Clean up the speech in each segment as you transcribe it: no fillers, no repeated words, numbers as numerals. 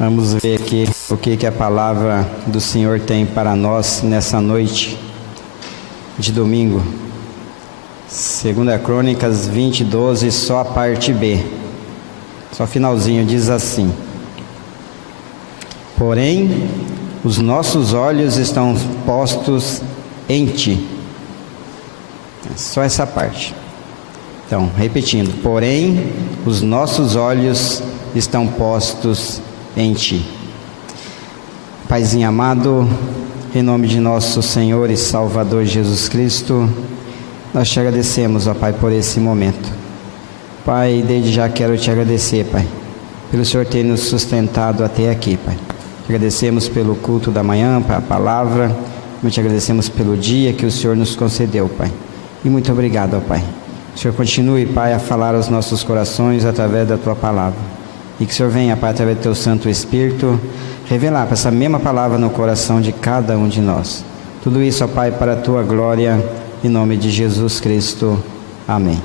Vamos ver aqui o que a palavra do Senhor tem para nós nessa noite de domingo. 2 Crônicas 20:12, só a parte B. Só finalzinho, diz assim: porém, os nossos olhos estão postos em ti. Só essa parte. Então, repetindo: porém, os nossos olhos estão postos em ti. Paizinho amado, em nome de nosso Senhor e Salvador Jesus Cristo, nós te agradecemos, ó Pai, por esse momento. Pai, desde já quero te agradecer, Pai, pelo Senhor ter nos sustentado até aqui, Pai. Te agradecemos pelo culto da manhã, Pai, a palavra. Nós te agradecemos pelo dia que o Senhor nos concedeu, Pai. E muito obrigado, ó Pai. O Senhor continue, Pai, a falar aos nossos corações através da Tua palavra. E que o Senhor venha, Pai, através do Teu Santo Espírito, revelar para essa mesma palavra no coração de cada um de nós. Tudo isso, ó Pai, para a Tua glória, em nome de Jesus Cristo. Amém.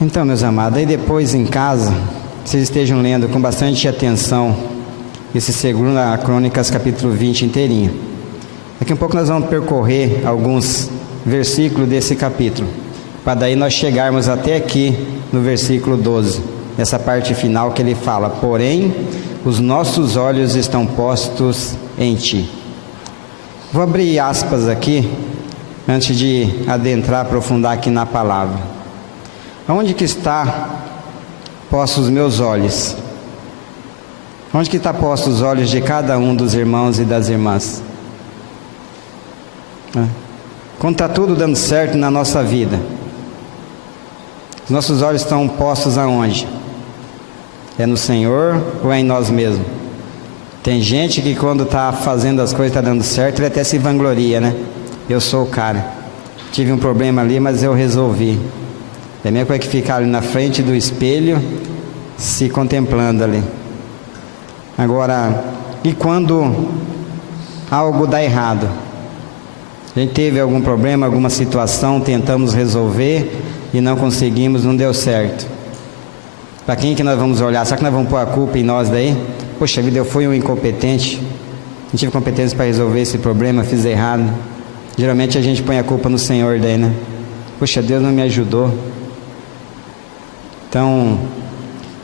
Então, meus amados, aí depois em casa, vocês estejam lendo com bastante atenção esse 2 Crônicas capítulo 20 inteirinho. Daqui a pouco nós vamos percorrer alguns versículos desse capítulo, para daí nós chegarmos até aqui no versículo 12, nessa parte final que ele fala: porém, os nossos olhos estão postos em ti. Vou abrir aspas aqui, antes de adentrar, aprofundar aqui na palavra. Aonde que está postos os meus olhos? Onde que está postos os olhos de cada um dos irmãos e das irmãs? Quando está tudo dando certo na nossa vida, os nossos olhos estão postos aonde? É no Senhor ou é em nós mesmos? Tem gente que quando está fazendo as coisas, está dando certo, ele até se vangloria, né? Eu sou o cara. Tive um problema ali, mas eu resolvi. É a mesma coisa que ficar ali na frente do espelho, se contemplando ali. Agora, e quando algo dá errado? A gente teve algum problema, alguma situação, tentamos resolver e não conseguimos, não deu certo. Para quem que nós vamos olhar? Será que nós vamos pôr a culpa em nós daí? Poxa vida, eu fui um incompetente, não tive competência para resolver esse problema, fiz errado. Geralmente a gente põe a culpa no Senhor daí, né? Poxa, Deus não me ajudou. Então,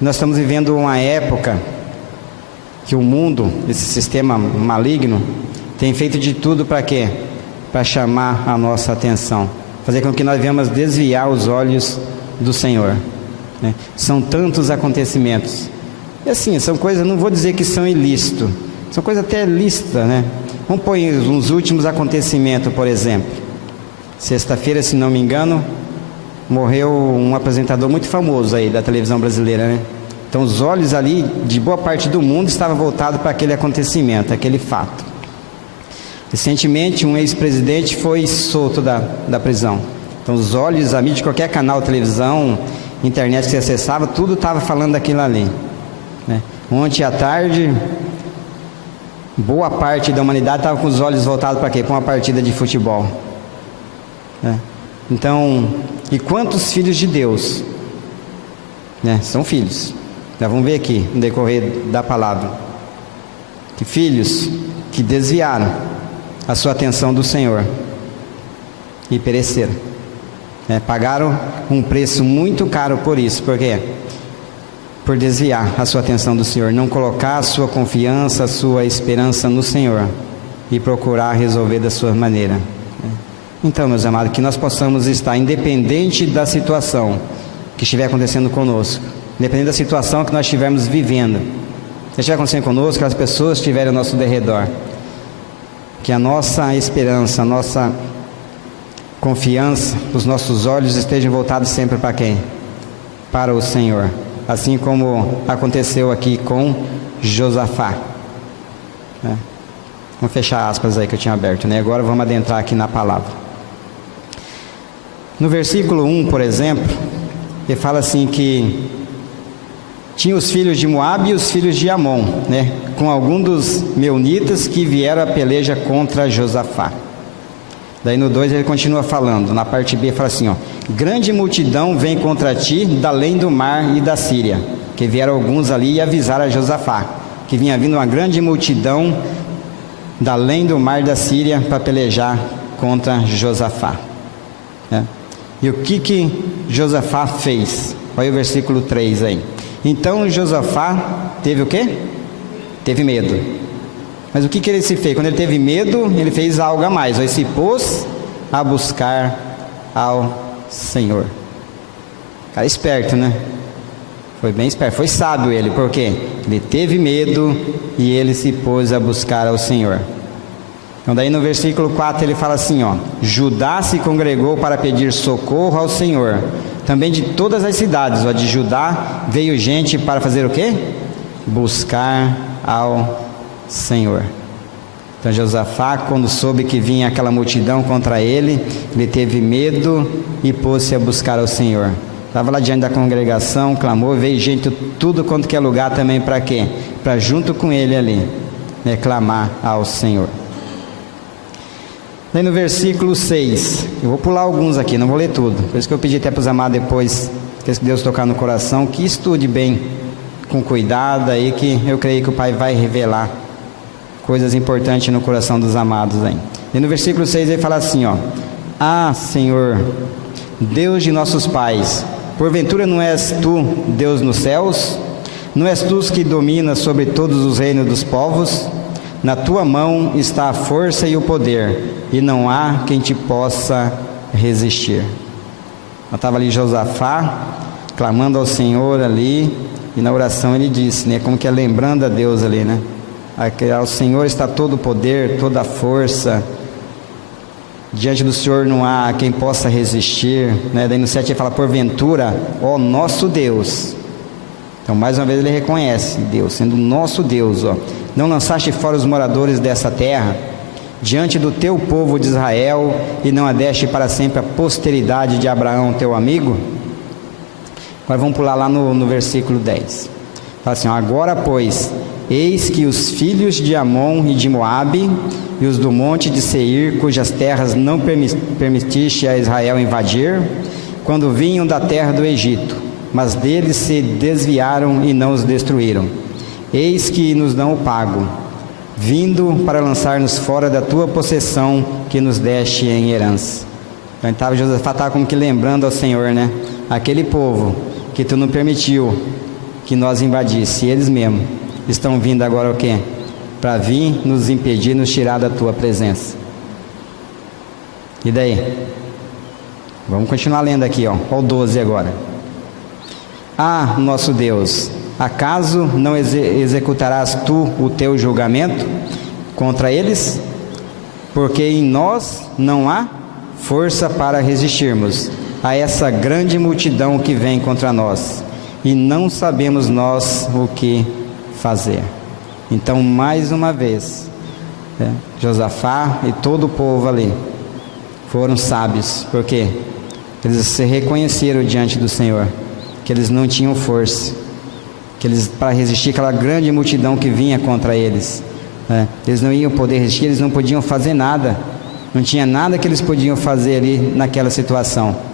nós estamos vivendo uma época que o mundo, esse sistema maligno, tem feito de tudo para quê? Para chamar a nossa atenção, fazer com que nós venhamos desviar os olhos do Senhor, né? São tantos acontecimentos, e assim, são coisas, não vou dizer que são ilícitos, são coisas até lícitas, né? Vamos pôr uns últimos acontecimentos, por exemplo. Sexta-feira, se não me engano, morreu um apresentador muito famoso aí da televisão brasileira, né? Então os olhos ali de boa parte do mundo estavam voltados para aquele acontecimento, aquele fato. Recentemente um ex-presidente foi solto da prisão. Então os olhos, a mídia de qualquer canal, televisão, internet que você acessava, tudo estava falando daquilo ali, né? Ontem à tarde, boa parte da humanidade estava com os olhos voltados para quê? Para uma partida de futebol, né? Então, e quantos filhos de Deus, né? São filhos. Já vamos ver aqui no decorrer da palavra, que filhos que desviaram a sua atenção do Senhor e pereceram, né? Pagaram um preço muito caro por isso. Por quê? Por desviar a sua atenção do Senhor, não colocar a sua confiança, a sua esperança no Senhor e procurar resolver da sua maneira, né? Então, meus amados, que nós possamos estar, independente da situação que estiver acontecendo conosco, independente da situação que nós estivermos vivendo, se estiver acontecendo conosco, que as pessoas estiverem ao nosso derredor, que a nossa esperança, a nossa confiança, os nossos olhos estejam voltados sempre para quem? Para o Senhor, assim como aconteceu aqui com Josafá, né? Vamos fechar aspas aí que eu tinha aberto, né? Agora vamos adentrar aqui na palavra. No versículo 1, por exemplo, ele fala assim que tinha os filhos de Moabe e os filhos de Amon, né? Com algum dos meunitas que vieram a peleja contra Josafá. Daí no 2 ele continua falando, na parte B fala assim, ó: grande multidão vem contra ti, da além do mar e da Síria. que vieram alguns ali e avisaram a Josafá que vinha vindo uma grande multidão da além do mar da Síria para pelejar contra Josafá. E o que Josafá fez? Olha o versículo 3 aí. Então Josafá teve o quê? Teve medo. Mas o que ele se fez? Quando ele teve medo, ele fez algo a mais. Ele se pôs a buscar ao Senhor. Cara esperto, né? Foi bem esperto, foi sábio ele, porque ele teve medo e ele se pôs a buscar ao Senhor. Então daí no versículo 4 ele fala assim, Judá se congregou para pedir socorro ao Senhor. Também de todas as cidades, de Judá, veio gente para fazer o quê? Buscar ao Senhor. Então Josafá, quando soube que vinha aquela multidão contra ele, ele teve medo e pôs-se a buscar ao Senhor. Estava lá diante da congregação, clamou, veio gente tudo quanto que é lugar também para quê? Para junto com ele ali, clamar ao Senhor. Daí no versículo 6, eu vou pular alguns aqui, não vou ler tudo, por isso que eu pedi até para os amados depois, que Deus tocar no coração, que estude bem, com cuidado aí, que eu creio que o Pai vai revelar coisas importantes no coração dos amados aí. E no versículo 6 ele fala assim, Ah, Senhor, Deus de nossos pais, porventura não és tu Deus nos céus? Não és tu que dominas sobre todos os reinos dos povos? Na tua mão está a força e o poder, e não há quem te possa resistir. Estava ali Josafá, clamando ao Senhor ali, e na oração ele disse, como que é lembrando a Deus ali, Ao Senhor está todo o poder, toda a força, diante do Senhor não há quem possa resistir, Daí no 7 ele fala, porventura, ó nosso Deus. Então mais uma vez ele reconhece Deus, sendo nosso Deus, não lançaste fora os moradores dessa terra, diante do teu povo de Israel, e não a deste para sempre a posteridade de Abraão, teu amigo? Agora vamos pular lá no versículo 10. Fala assim, agora pois, eis que os filhos de Amon e de Moabe, e os do monte de Seir, cujas terras não permitiste a Israel invadir, quando vinham da terra do Egito, mas deles se desviaram e não os destruíram. Eis que nos dão o pago, vindo para lançar-nos fora da tua possessão que nos deste em herança. Então Josafá estava como que lembrando ao Senhor, aquele povo que tu não permitiu que nós invadisse, eles mesmos estão vindo agora o quê? Para vir nos impedir, nos tirar da tua presença. E daí? Vamos continuar lendo aqui, olha o 12 agora. Ah, nosso Deus, acaso não executarás tu o teu julgamento contra eles? Porque em nós não há força para resistirmos a essa grande multidão que vem contra nós, e não sabemos nós o que fazer. Então mais uma vez, Josafá e todo o povo ali foram sábios, porque eles se reconheceram diante do Senhor, que eles não tinham força, que eles, para resistir aquela grande multidão que vinha contra eles, eles não iam poder resistir, eles não podiam fazer nada, não tinha nada que eles podiam fazer ali naquela situação.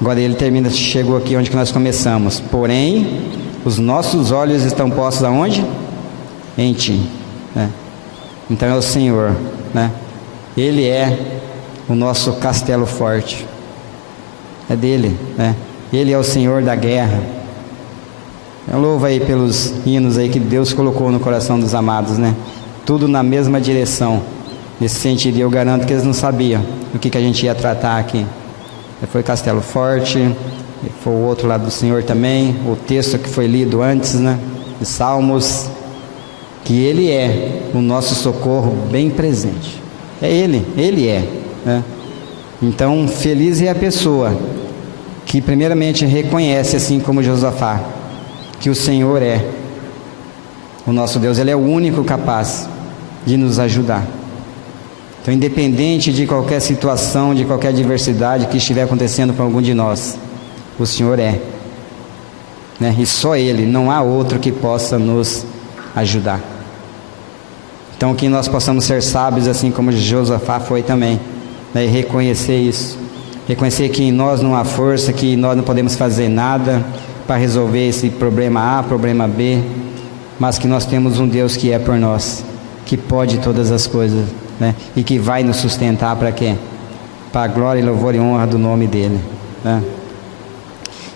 Agora ele termina, chegou aqui onde que nós começamos, porém os nossos olhos estão postos aonde? Em ti, Então é o Senhor, Ele é o nosso castelo forte, é dele, Ele é o Senhor da guerra. Eu louvo aí pelos hinos aí que Deus colocou no coração dos amados, Tudo na mesma direção, nesse sentido, e eu garanto que eles não sabiam o que a gente ia tratar aqui. Foi Castelo Forte, foi o outro lado do Senhor também, o texto que foi lido antes, de Salmos, que Ele é o nosso socorro bem presente. É Ele é. Então, feliz é a pessoa que primeiramente reconhece, assim como Josafá, que o Senhor é o nosso Deus, Ele é o único capaz de nos ajudar. Então, independente de qualquer situação, de qualquer adversidade que estiver acontecendo com algum de nós, o Senhor é, e só Ele, não há outro que possa nos ajudar. Então, que nós possamos ser sábios, assim como Josafá foi também, e reconhecer isso, reconhecer que em nós não há força, que nós não podemos fazer nada para resolver esse problema A, problema B, mas que nós temos um Deus que é por nós, que pode todas as coisas, né? E que vai nos sustentar para quê? Para a glória, louvor e honra do nome dele, né?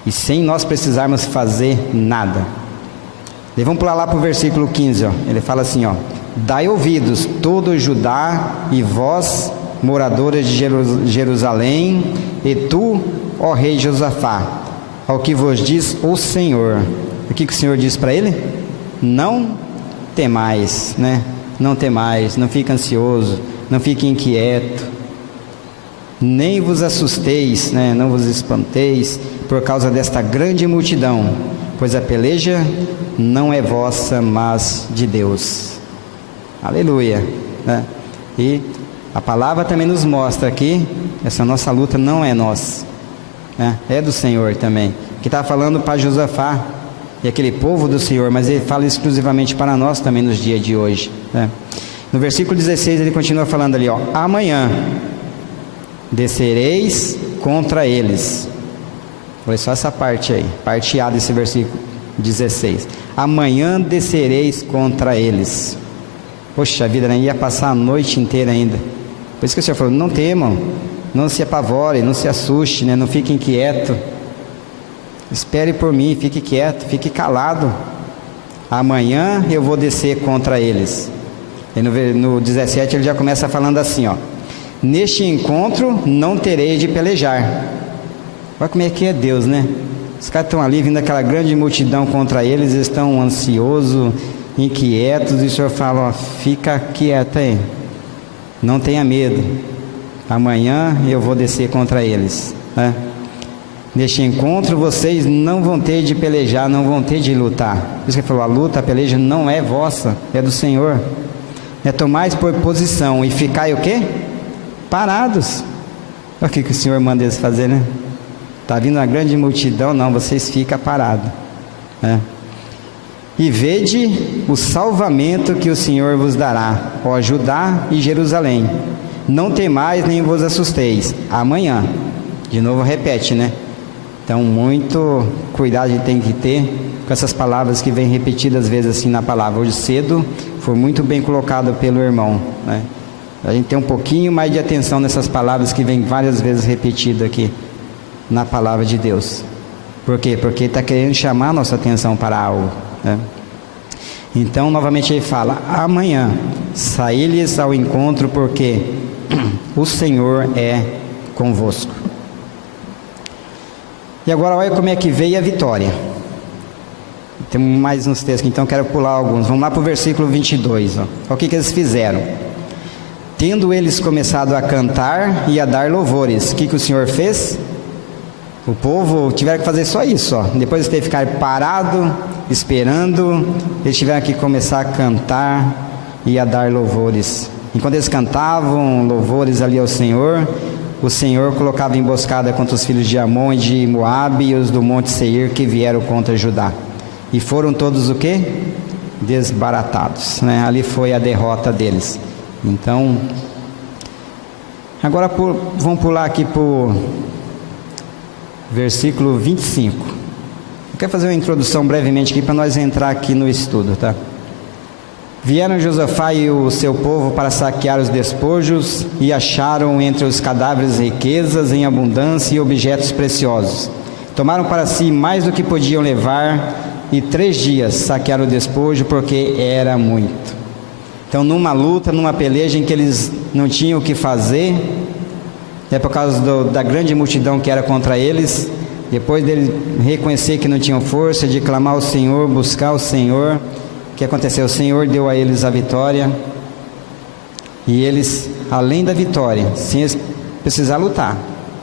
E sem nós precisarmos fazer nada. E vamos pular lá para o versículo 15, ó. Ele fala assim, ó: dai ouvidos todo Judá e vós, moradores de Jerusalém, e tu, ó rei Josafá, ao que vos diz o Senhor. O que o Senhor diz para ele? Não temais, né? Não temais, não fique ansioso, não fique inquieto, nem vos assusteis, né? Não vos espanteis por causa desta grande multidão, pois a peleja não é vossa, mas de Deus. Aleluia, né? E a palavra também nos mostra que essa nossa luta não é nossa, né? É do Senhor também, que está falando para Josafá e aquele povo do Senhor, mas ele fala exclusivamente para nós também nos dias de hoje, né? No versículo 16 ele continua falando ali, ó: amanhã descereis contra eles. Olha só essa parte aí, parte A desse versículo 16. Amanhã descereis contra eles. Poxa vida, né? Ia passar a noite inteira ainda. Por isso que o Senhor falou: não temam, não se apavorem, não se assuste, né? Não fique inquieto. Espere por mim, fique quieto, fique calado. Amanhã eu vou descer contra eles. E no 17 ele já começa falando assim, ó: neste encontro não terei de pelejar. Olha como é que é Deus, né? Os caras estão ali, vindo aquela grande multidão contra eles, eles estão ansiosos, inquietos, e o Senhor fala: ó, fica quieto aí, não tenha medo, amanhã eu vou descer contra eles, né? Neste encontro vocês não vão ter de pelejar, não vão ter de lutar. Por isso que ele falou: a luta, a peleja não é vossa, é do Senhor. É tomais por posição e ficai o quê? Parados. Olha o que o Senhor manda eles fazer, né? Está vindo uma grande multidão, não, vocês ficam parados, né? E vede o salvamento que o Senhor vos dará, ó Judá e Jerusalém. Não temais nem vos assusteis. Amanhã, de novo repete, né? Então, muito cuidado a gente tem que ter com essas palavras que vêm repetidas às vezes assim na palavra. Hoje cedo foi muito bem colocado pelo irmão, né? A gente tem um pouquinho mais de atenção nessas palavras que vêm várias vezes repetidas aqui na palavra de Deus. Por quê? Porque está querendo chamar a nossa atenção para algo, né? Então, novamente ele fala: amanhã saí-lhes ao encontro, porque o Senhor é convosco. E agora olha como é que veio a vitória. Tem mais uns textos, então quero pular alguns. Vamos lá para o versículo 22, ó. Olha o que eles fizeram. Tendo eles começado a cantar e a dar louvores, o que o Senhor fez? O povo tiveram que fazer só isso, ó. Depois de ficar parado, esperando, eles tiveram que começar a cantar e a dar louvores. Enquanto eles cantavam louvores ali ao Senhor, o Senhor colocava emboscada contra os filhos de Amon e de Moabe e os do monte Seir que vieram contra Judá. E foram todos o quê? Desbaratados, né? Ali foi a derrota deles. Então, agora vamos pular aqui para o versículo 25. Eu quero fazer uma introdução brevemente aqui para nós entrar aqui no estudo, tá? Vieram Josafá e o seu povo para saquear os despojos e acharam entre os cadáveres riquezas em abundância e objetos preciosos. Tomaram para si mais do que podiam levar e 3 dias saquearam o despojo, porque era muito. Então, numa luta, numa peleja em que eles não tinham o que fazer, por causa da grande multidão que era contra eles, depois deles reconhecer que não tinham força, de clamar ao Senhor, buscar o Senhor, o que aconteceu? O Senhor deu a eles a vitória, e eles, além da vitória, sem eles precisar lutar,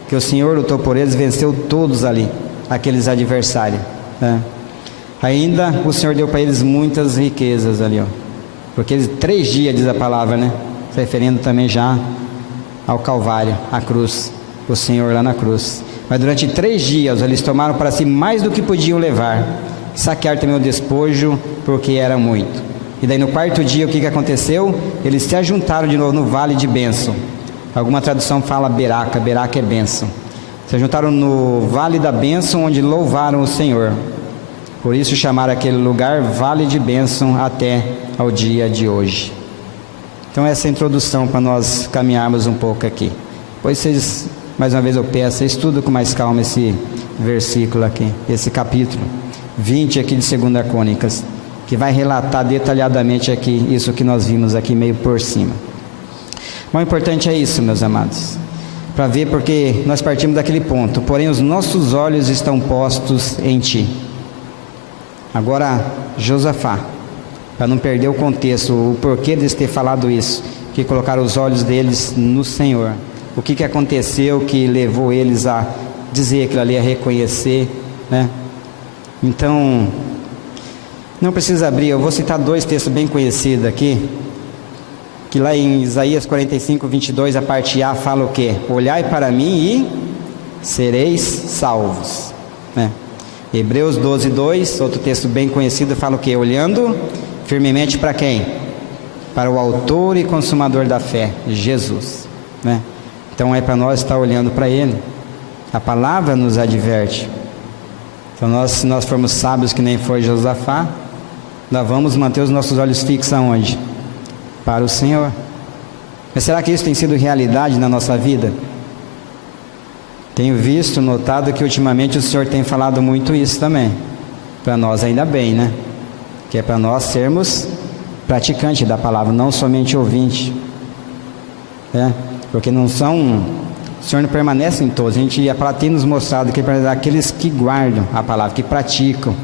que o Senhor lutou por eles, venceu todos ali, aqueles adversários, né? Ainda o Senhor deu para eles muitas riquezas ali, ó. Porque eles 3 dias, diz a palavra, né? Se referindo também já ao Calvário, à cruz, o Senhor lá na cruz. Mas durante 3 dias eles tomaram para si mais do que podiam levar, saquearam também o despojo, porque era muito. E daí no 4º dia o que aconteceu? Eles se ajuntaram de novo no vale de bênção. Alguma tradução fala Beraca, Beraca é bênção. Se juntaram no vale da bênção, onde louvaram o Senhor. Por isso chamaram aquele lugar Vale de Bênção até ao dia de hoje. Então essa é a introdução para nós caminharmos um pouco aqui. Depois vocês, mais uma vez eu peço, estudem com mais calma esse versículo aqui, esse capítulo 20 aqui de 2 Crônicas, que vai relatar detalhadamente aqui isso que nós vimos aqui meio por cima. O importante é isso, meus amados, para ver, porque nós partimos daquele ponto: porém os nossos olhos estão postos em ti. Agora Josafá, para não perder o contexto, o porquê de ter falado isso, que colocaram os olhos deles no Senhor, o que aconteceu que levou eles a dizer aquilo ali, a reconhecer, né? Então, não precisa abrir, eu vou citar 2 textos bem conhecidos aqui, que lá em Isaías 45, 22, a parte A fala o quê? Olhai para mim e sereis salvos, né? Hebreus 12, 2, outro texto bem conhecido, fala o quê? Olhando firmemente para quem? Para o autor e consumador da fé, Jesus, né? Então é para nós estar olhando para Ele. A palavra nos adverte. Então se nós formos sábios que nem foi Josafá, nós vamos manter os nossos olhos fixos aonde? Para o Senhor. Mas será que isso tem sido realidade na nossa vida? Tenho visto, notado que ultimamente o Senhor tem falado muito isso também. Para nós ainda bem, né? Que é para nós sermos praticantes da palavra, não somente ouvintes, né? Porque não são, o Senhor não permanece em todos. A palavra tem nos mostrado que é aqueles que guardam a palavra, que praticam,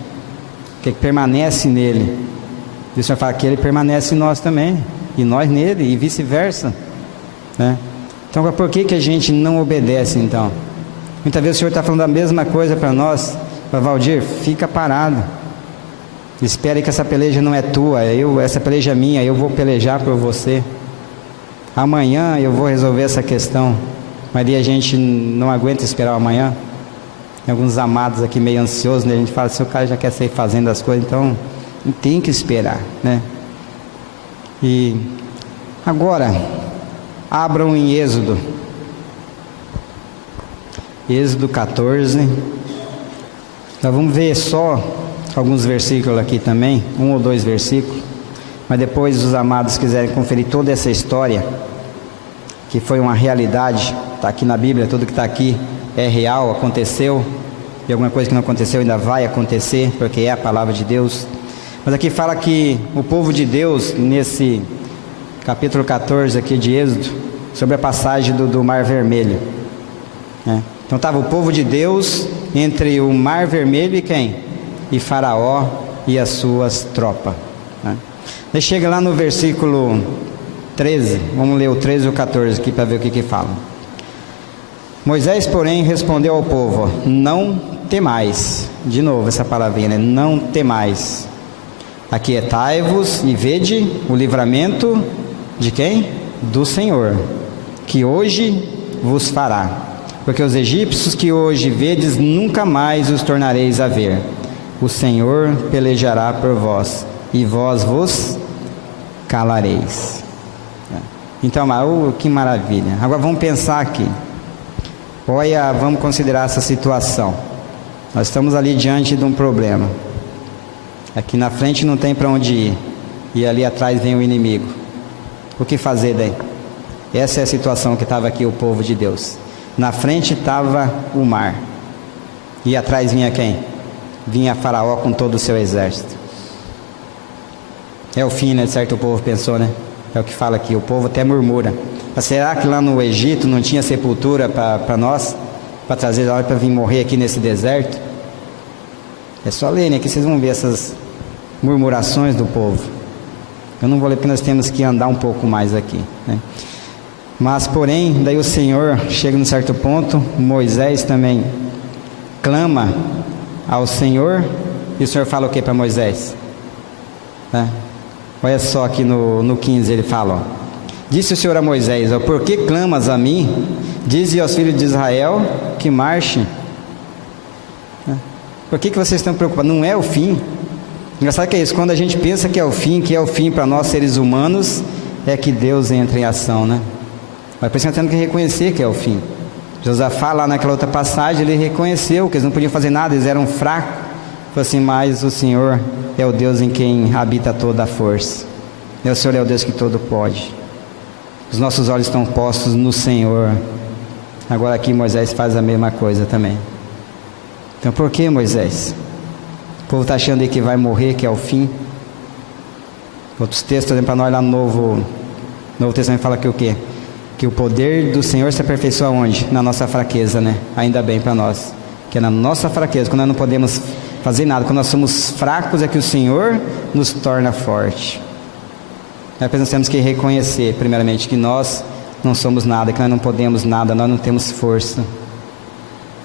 que permanecem nele. E o Senhor fala que Ele permanece em nós também, e nós nele, e vice-versa, né? Então por que a gente não obedece então? Muitas vezes o Senhor está falando a mesma coisa para nós. Para Valdir, fica parado, espere que essa peleja não é tua, essa peleja é minha, eu vou pelejar por você. Amanhã eu vou resolver essa questão. Mas daí a gente não aguenta esperar amanhã. Tem alguns amados aqui meio ansiosos, né? A gente fala assim, o cara já quer sair fazendo as coisas, então tem que esperar, né? E agora abram em Êxodo 14. Nós vamos ver só alguns versículos aqui também, 1 ou 2 versículos, mas depois os amados quiserem conferir toda essa história, que foi uma realidade, está aqui na Bíblia, tudo que está aqui é real, aconteceu, e alguma coisa que não aconteceu ainda vai acontecer, porque é a palavra de Deus. Mas aqui fala que o povo de Deus, nesse capítulo 14 aqui de Êxodo, sobre a passagem do Mar Vermelho, né? Então estava o povo de Deus entre o Mar Vermelho e quem? E Faraó e as suas tropas, né? Aí chega lá no versículo 13, vamos ler o 13 e o 14 aqui para ver o que fala. Moisés, porém, respondeu ao povo: não temais. De novo essa palavrinha, né? Não temais. Aquietai-vos e vede o livramento de quem? Do Senhor, que hoje vos fará. Porque os egípcios que hoje vedes, nunca mais os tornareis a ver. O Senhor pelejará por vós, e vós vos calareis. Então, que maravilha. Agora vamos pensar aqui. Olha, vamos considerar essa situação. Nós estamos ali diante de um problema. Aqui na frente não tem para onde ir, e ali atrás vem o inimigo. O que fazer daí? Essa é a situação que estava aqui o povo de Deus. Na frente estava o mar, e atrás vinha quem? Vinha Faraó com todo o seu exército. É o fim, né? Certo, o povo pensou, né? É o que fala aqui, o povo até murmura. Mas será que lá no Egito não tinha sepultura para nós? Para trazer nós para vir morrer aqui nesse deserto? É só ler, né? Que vocês vão ver essas murmurações do povo. Eu não vou ler porque nós temos que andar um pouco mais aqui, né? Mas porém, daí o Senhor chega num certo ponto, Moisés também clama ao Senhor, e o Senhor fala o que para Moisés? Olha só aqui no 15 ele fala, ó: disse o Senhor a Moisés: por que clamas a mim? Dize aos filhos de Israel que marchem. Por que vocês estão preocupados? Não é o fim. Engraçado que é isso, quando a gente pensa que é o fim para nós seres humanos, é que Deus entra em ação, né? Mas por isso nós temos que reconhecer que é o fim. Josafá lá naquela outra passagem, ele reconheceu que eles não podiam fazer nada, eles eram fracos. Falou assim, mas o Senhor é o Deus em quem habita toda a força. E o Senhor é o Deus que todo pode. Os nossos olhos estão postos no Senhor. Agora aqui Moisés faz a mesma coisa também. Então por que, Moisés? O povo está achando aí que vai morrer, que é o fim. Outros textos, para nós lá no Novo Testamento fala que o quê? Que o poder do Senhor se aperfeiçoa onde? Na nossa fraqueza, né? Ainda bem para nós. Que é na nossa fraqueza, quando nós não podemos fazer nada, quando nós somos fracos, é que o Senhor nos torna forte. Nós temos que reconhecer, primeiramente, que nós não somos nada, que nós não podemos nada, nós não temos força.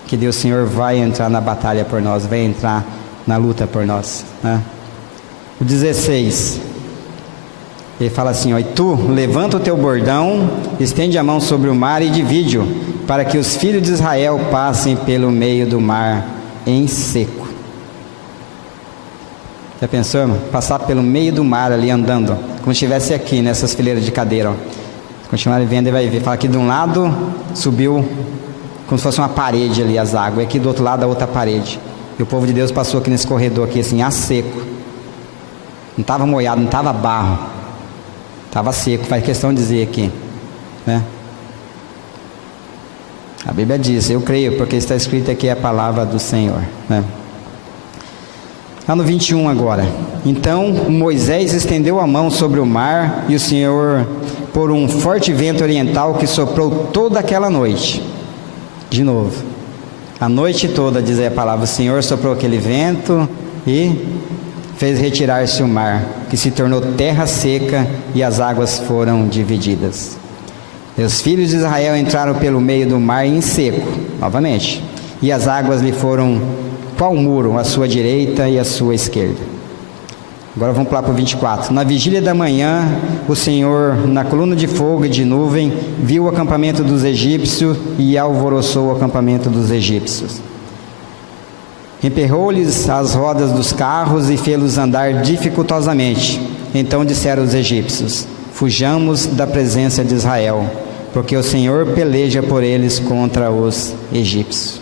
Que Deus, Senhor, vai entrar na batalha por nós, vai entrar na luta por nós, né? O 16, ele fala assim, ó, e tu, levanta o teu bordão, estende a mão sobre o mar e divide-o, para que os filhos de Israel passem pelo meio do mar em seco. Já pensou, irmão? Passar pelo meio do mar ali andando, como se estivesse aqui nessas fileiras de cadeira, ó. Continuar vendo e vai ver, fala que de um lado subiu como se fosse uma parede ali as águas, e aqui do outro lado a outra parede, e o povo de Deus passou aqui nesse corredor aqui assim, a seco, não estava molhado, não estava barro, estava seco, faz questão de dizer aqui, né? A Bíblia diz, eu creio, porque está escrito aqui a palavra do Senhor, né? Lá no 21 agora, então Moisés estendeu a mão sobre o mar, e o Senhor, por um forte vento oriental que soprou toda aquela noite, de novo, a noite toda, diz aí a palavra, o Senhor soprou aquele vento e fez retirar-se o mar, que se tornou terra seca e as águas foram divididas. E os filhos de Israel entraram pelo meio do mar em seco, novamente, e as águas lhe foram qual muro, à sua direita e à sua esquerda. Agora vamos lá para o 24. Na vigília da manhã, o Senhor, na coluna de fogo e de nuvem, viu o acampamento dos egípcios e alvoroçou o acampamento dos egípcios. Emperrou-lhes as rodas dos carros e fê-los andar dificultosamente. Então disseram os egípcios, fujamos da presença de Israel, porque o Senhor peleja por eles contra os egípcios.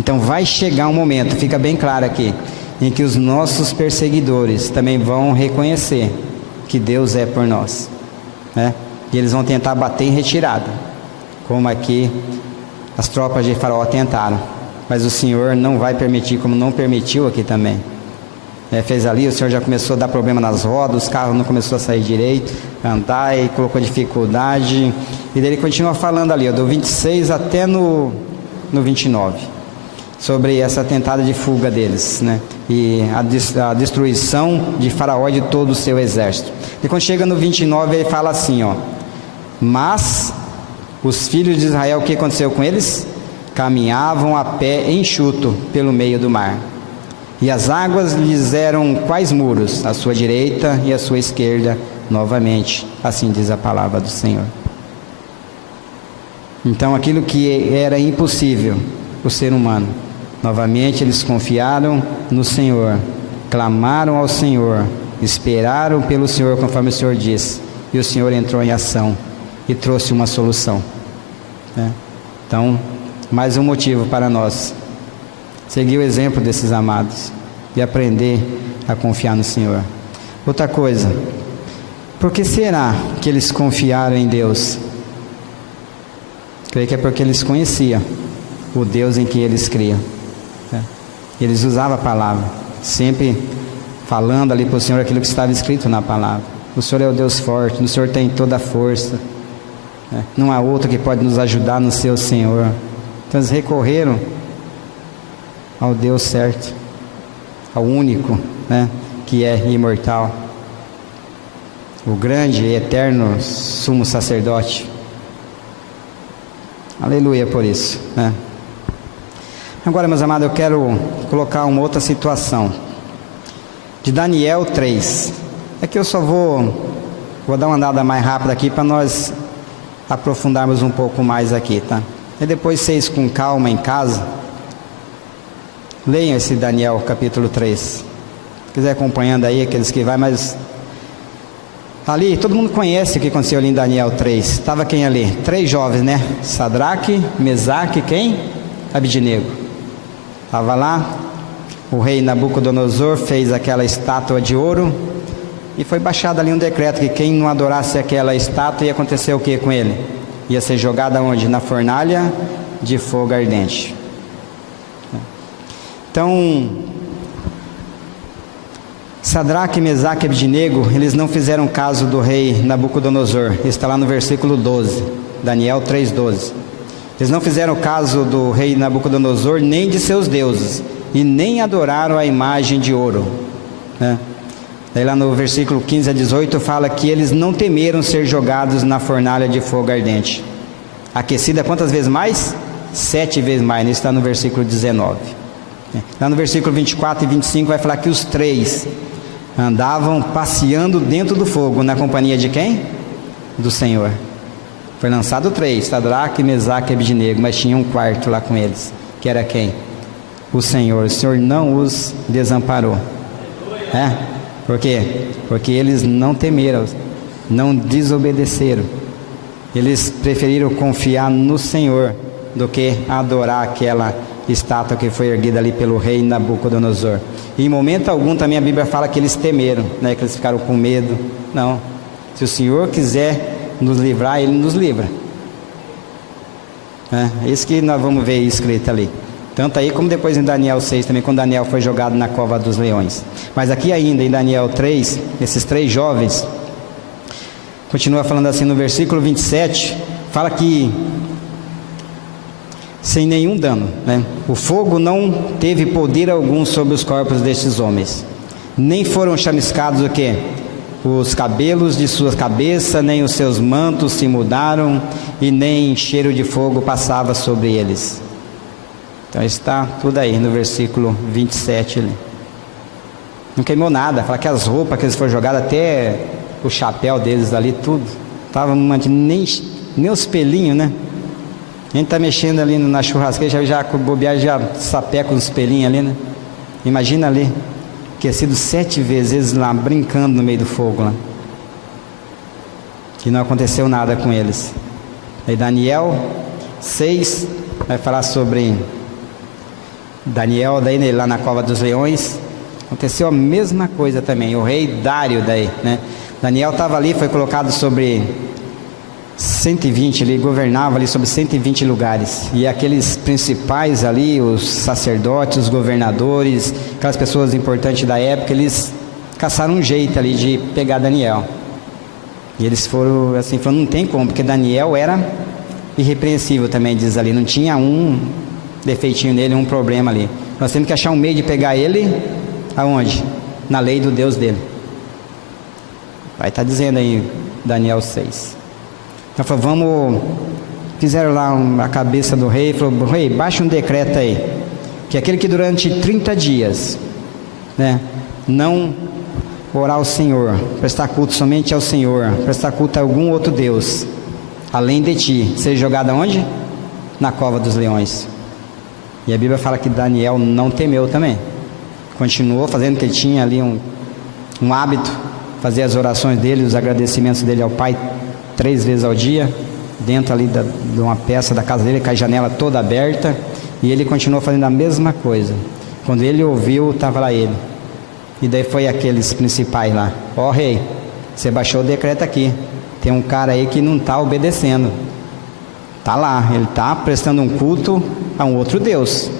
Então vai chegar um momento, fica bem claro aqui, em que os nossos perseguidores também vão reconhecer que Deus é por nós, né? E eles vão tentar bater em retirada, como aqui as tropas de Faraó tentaram, mas o Senhor não vai permitir, como não permitiu aqui também. Fez ali, o Senhor já começou a dar problema nas rodas, os carros não começou a sair direito, andar, e colocou dificuldade, e daí ele continua falando ali, ó, do 26 até no 29, sobre essa tentada de fuga deles, né? E a destruição de Faraó e de todo o seu exército. E quando chega no 29, ele fala assim, ó, mas os filhos de Israel, o que aconteceu com eles? Caminhavam a pé enxuto pelo meio do mar, e as águas lhes eram quais muros? À sua direita e à sua esquerda, novamente, assim diz a palavra do Senhor. Então aquilo que era impossível o ser humano, novamente eles confiaram no Senhor, clamaram ao Senhor, esperaram pelo Senhor, conforme o Senhor disse, e o Senhor entrou em ação e trouxe uma solução, né? Então, mais um motivo para nós seguir o exemplo desses amados e aprender a confiar no Senhor. Outra coisa, por que será que eles confiaram em Deus? Creio que é porque eles conheciam o Deus em que eles criam, né? Eles usavam a palavra, sempre falando ali para o Senhor aquilo que estava escrito na palavra. O Senhor é o Deus forte, o Senhor tem toda a força, né? Não há outro que pode nos ajudar no seu Senhor. Então eles recorreram ao Deus certo, ao único, né, que é imortal, o grande e eterno sumo sacerdote. Aleluia por isso, né? Agora, meus amados, eu quero colocar uma outra situação de Daniel 3. Aqui eu só vou dar uma andada mais rápida aqui para nós aprofundarmos um pouco mais aqui, tá? E depois vocês com calma em casa leiam esse Daniel capítulo 3. Se quiser acompanhando aí, aqueles que vai, mas ali todo mundo conhece o que aconteceu ali em Daniel 3. Estava quem ali? 3 jovens, né? Sadraque, Mesaque, quem? Abednego. Estava lá, o rei Nabucodonosor fez aquela estátua de ouro e foi baixado ali um decreto que quem não adorasse aquela estátua ia acontecer o que com ele? Ia ser jogado aonde? Na fornalha de fogo ardente. Então, Sadraque, Mesaque e Abdenego, eles não fizeram caso do rei Nabucodonosor. Está lá no versículo 12, Daniel 3:12. Eles não fizeram caso do rei Nabucodonosor nem de seus deuses, e nem adoraram a imagem de ouro, né? Daí lá no versículo 15 a 18 fala que eles não temeram ser jogados na fornalha de fogo ardente. Aquecida quantas vezes mais? 7 vezes mais. Isso está no versículo 19. Lá no versículo 24 e 25 vai falar que os 3 andavam passeando dentro do fogo, na companhia de quem? Do Senhor. Foi lançado 3, Sadraque, Mesaque e Abdenego, mas tinha um quarto lá com eles, que era quem? O Senhor. O Senhor não os desamparou. Por quê? Porque eles não temeram, não desobedeceram. Eles preferiram confiar no Senhor do que adorar aquela estátua que foi erguida ali pelo rei Nabucodonosor. E em momento algum também a Bíblia fala que eles temeram, né? Que eles ficaram com medo. Não. Se o Senhor quiser nos livrar, Ele nos livra. É isso que nós vamos ver escrito ali. Tanto aí como depois em Daniel 6 também, quando Daniel foi jogado na cova dos leões. Mas aqui ainda em Daniel 3, esses 3 jovens, continua falando assim no versículo 27, fala que sem nenhum dano, né? O fogo não teve poder algum sobre os corpos destes homens, nem foram chamiscados o quê? Os cabelos de sua cabeça, nem os seus mantos se mudaram, e nem cheiro de fogo passava sobre eles. Então está tudo aí no versículo 27 ali. Não queimou nada, fala que as roupas que eles foram jogadas, até o chapéu deles ali, tudo estava nem os pelinhos, né? A gente está mexendo ali na churrasqueira, já bobear, já sapeca os pelinhos ali, né? Imagina ali, aquecido 7 vezes lá, brincando no meio do fogo lá. Que não aconteceu nada com eles. Aí Daniel 6 vai falar sobre Daniel, daí lá na cova dos leões, aconteceu a mesma coisa também, o rei Dário daí, né? Daniel estava ali, foi colocado sobre 120, ele governava ali sobre 120 lugares, e aqueles principais ali, os sacerdotes, os governadores, aquelas pessoas importantes da época, eles caçaram um jeito ali de pegar Daniel, e eles foram assim, falando, não tem como, porque Daniel era irrepreensível também, diz ali, não tinha um defeitinho nele, um problema ali. Nós temos que achar um meio de pegar ele, aonde? Na lei do Deus dele. Vai estar dizendo aí, Daniel 6. Então falou, vamos, fizeram lá a cabeça do rei, falou, rei, baixa um decreto aí, que aquele que durante 30 dias, né, não orar ao Senhor, prestar culto somente ao Senhor, prestar culto a algum outro Deus, além de ti, seja jogado aonde? Na cova dos leões. E a Bíblia fala que Daniel não temeu também, continuou fazendo, que ele tinha ali um hábito, fazer as orações dele, os agradecimentos dele ao Pai 3 vezes ao dia, dentro ali de uma peça da casa dele, com a janela toda aberta, e ele continuou fazendo a mesma coisa. Quando ele ouviu, estava lá ele, e daí foi aqueles principais lá, ó rei, você baixou o decreto aqui, tem um cara aí que não está obedecendo, está lá, ele está prestando um culto a um outro Deus.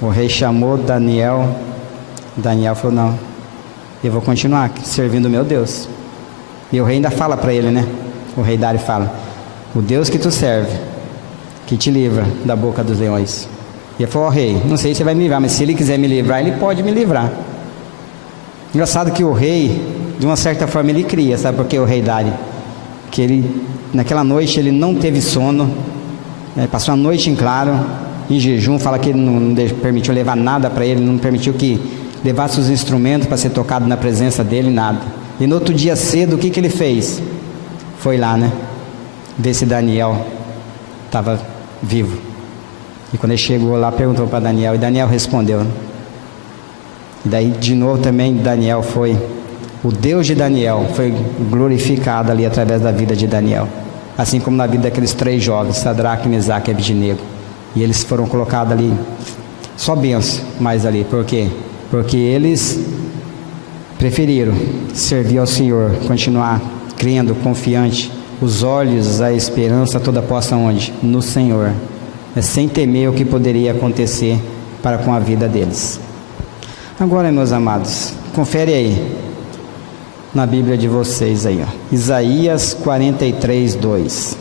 O rei chamou Daniel falou, não, eu vou continuar servindo o meu Deus. E o rei ainda fala para ele, né? O rei Dário fala, o Deus que tu serve, que te livra da boca dos leões. E ele falou, ó rei, não sei se vai me livrar, mas se ele quiser me livrar, ele pode me livrar. Engraçado que o rei, de uma certa forma, ele cria, sabe por que o rei Dário? Que ele, naquela noite, ele não teve sono, né? Passou a noite em claro, em jejum, fala que ele não permitiu levar nada para ele, não permitiu que levasse os instrumentos para ser tocado na presença dele, nada. E no outro dia cedo, o que ele fez? Foi lá, né? Ver se Daniel estava vivo. E quando ele chegou lá, perguntou para Daniel, e Daniel respondeu. E daí, de novo, também Daniel foi, o Deus de Daniel foi glorificado ali através da vida de Daniel. Assim como na vida daqueles 3 jovens, Sadraque, Mesaque e Abdenego. E eles foram colocados ali Só benção mais ali. Por quê? Porque eles preferiram servir ao Senhor, continuar crendo, confiante, os olhos, a esperança toda posta onde? No Senhor, sem temer o que poderia acontecer para com a vida deles. Agora, meus amados, confere aí na Bíblia de vocês aí, ó, Isaías 43, 2.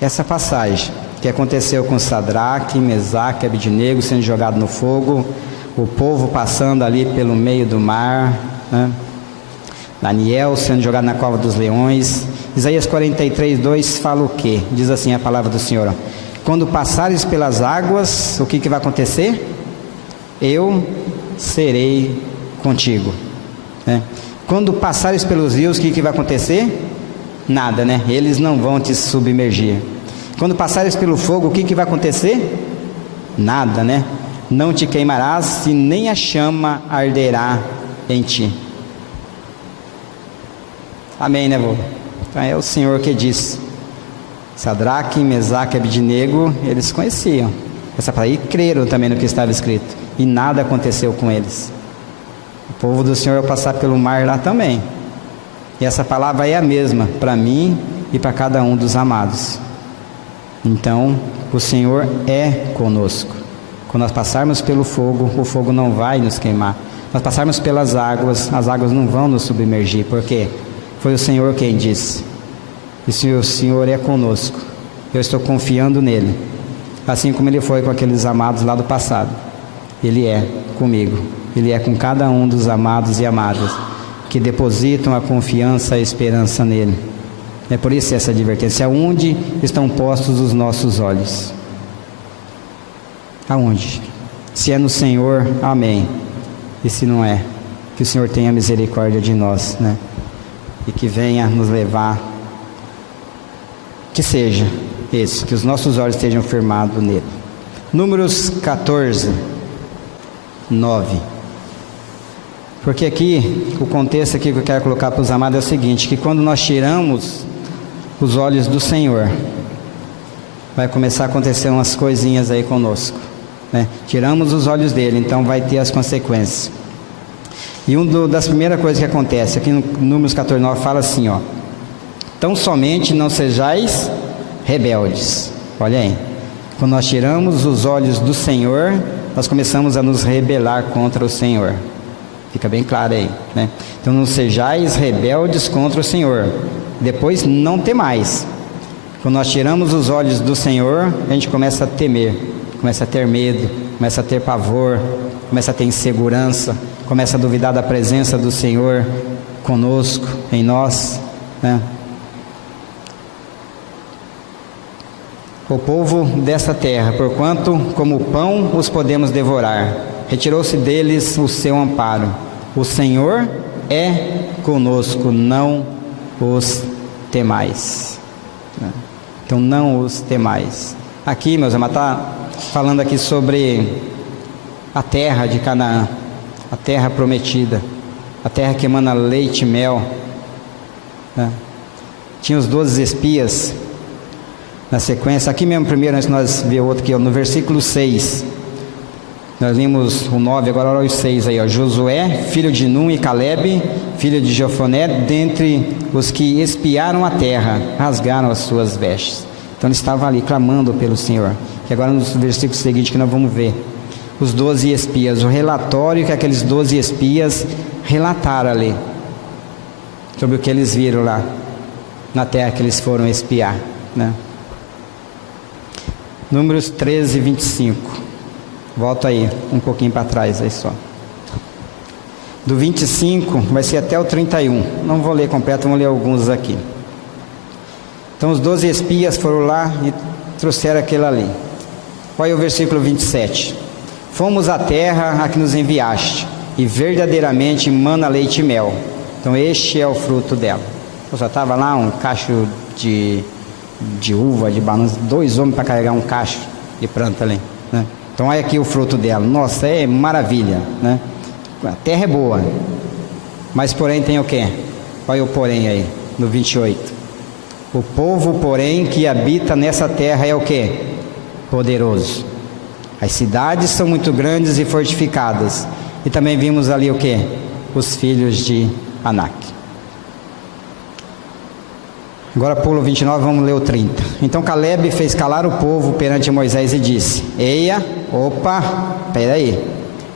Essa passagem que aconteceu com Sadraque, Mesaque e Abednego sendo jogado no fogo, o povo passando ali pelo meio do mar, né? Daniel sendo jogado na cova dos leões. Isaías 43, 2 fala o quê? Diz assim a palavra do Senhor: quando passares pelas águas, o que vai acontecer? Eu serei contigo, né? Quando passares pelos rios, o que vai acontecer? Nada, né? Eles não vão te submergir. Quando passares pelo fogo, o que vai acontecer? Nada, né? Não te queimarás e nem a chama arderá em ti. Amém, né, vô? Então é o Senhor que diz. Sadraque, Mesaque e Abednego, eles conheciam essa palavra e creram também no que estava escrito, e nada aconteceu com eles. O povo do Senhor vai passar pelo mar lá também, e essa palavra é a mesma para mim e para cada um dos amados. Então o Senhor é conosco. Quando nós passarmos pelo fogo, o fogo não vai nos queimar. Nós passarmos pelas águas, as águas não vão nos submergir. Por quê? Foi o Senhor quem disse. E se o Senhor é conosco, eu estou confiando nele, assim como ele foi com aqueles amados lá do passado. Ele é comigo, ele é com cada um dos amados e amadas que depositam a confiança e a esperança nele. É por isso essa advertência. Aonde estão postos os nossos olhos? Aonde? Se é no Senhor, amém. E se não é, que o Senhor tenha misericórdia de nós, né? E que venha nos levar, que seja esse, que os nossos olhos estejam firmados nele. Números 14, 9. Porque aqui, o contexto aqui que eu quero colocar para os amados é o seguinte, que quando nós tiramos os olhos do Senhor, vai começar a acontecer umas coisinhas aí conosco, né? Tiramos os olhos dele, então vai ter as consequências. E uma das primeiras coisas que acontece, aqui no Números 14, 9, fala assim, ó: tão somente não sejais rebeldes. Olha aí, quando nós tiramos os olhos do Senhor, nós começamos a nos rebelar contra o Senhor. Fica bem claro aí, né? Então não sejais rebeldes contra o Senhor. Depois não temais. Quando nós tiramos os olhos do Senhor, a gente começa a temer, começa a ter medo, começa a ter pavor, começa a ter insegurança, começa a duvidar da presença do Senhor conosco, em nós, né? O povo dessa terra, porquanto como pão os podemos devorar, retirou-se deles o seu amparo. O Senhor é conosco, não os temais. Então não os temais. Aqui, meus amados, está falando aqui sobre a terra de Canaã, a terra prometida, a terra que emana leite e mel, né? Tinha os 12 espias na sequência. Aqui mesmo primeiro, antes de nós ver outro aqui, ó, no versículo 6, nós vimos o 9, agora olha o 6 aí, ó. Josué, filho de Num, e Calebe, filho de Jefoné, dentre os que espiaram a terra, rasgaram as suas vestes. Então ele estava ali clamando pelo Senhor. E agora nos versículos seguintes que nós vamos ver os 12 espias, o relatório que aqueles 12 espias relataram ali sobre o que eles viram lá na terra que eles foram espiar, né? Números 13, 25. Volta aí, um pouquinho para trás, aí só. Do 25 vai ser até o 31. Não vou ler completo, vamos ler alguns aqui. Então os 12 espias foram lá e trouxeram aquele ali. Olha o versículo 27. Fomos à terra a que nos enviaste, e verdadeiramente mana leite e mel. Então este é o fruto dela. Então já estava lá um cacho de uva, de banana, 2 homens para carregar um cacho de planta ali, né? Então olha aqui o fruto dela. Nossa, é maravilha, né? A terra é boa, mas porém tem o quê? Olha o porém aí, no 28. O povo, porém, que habita nessa terra é o quê? Poderoso. As cidades são muito grandes e fortificadas. E também vimos ali o que? Os filhos de Anak. Agora pula o 29, vamos ler o 30. Então Caleb fez calar o povo perante Moisés e disse: Eia, peraí,